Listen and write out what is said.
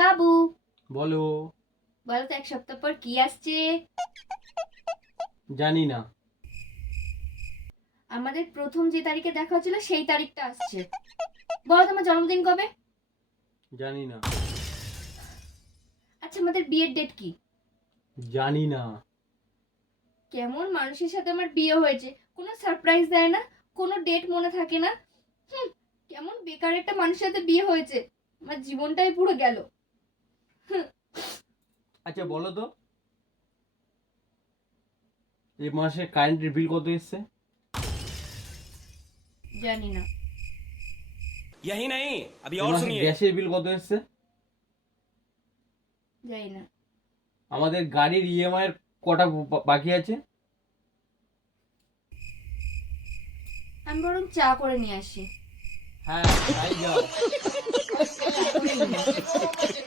বাবু বলো। বলো তো এক সপ্তাহ পর কি আসছে? জানি না। আমাদের প্রথম যে তারিখে দেখা হচ্ছিল সেই তারিখটা আসছে। বলো তোমার জন্মদিন কবে? জানি না। আচ্ছা আমাদের বিয়ের ডেট কি? জানি না। কেমন মানুষের সাথে আমার বিয়ে হয়েছে, কোনো সারপ্রাইজ দেয় না, কোনো ডেট মনে থাকে না। কেমন বেকার একটা মানুষের সাথে বিয়ে হয়েছে, আমার জীবনটাই পুরো গেল। আচ্ছা বলো তো, এই মাসে কারেন্টের বিল কত এসছে? জানি না। यही नहीं अभी এই और মাসে सुनिए। গ্যাসের বিল কত এসছে? জানি না। আমাদের গাড়ির ইএমআই এর কটা বাকি আছে? আমি বরং চা করে নিয়ে আসি। হ্যাঁ তাই যাও। চা করে নিয়ে আসি।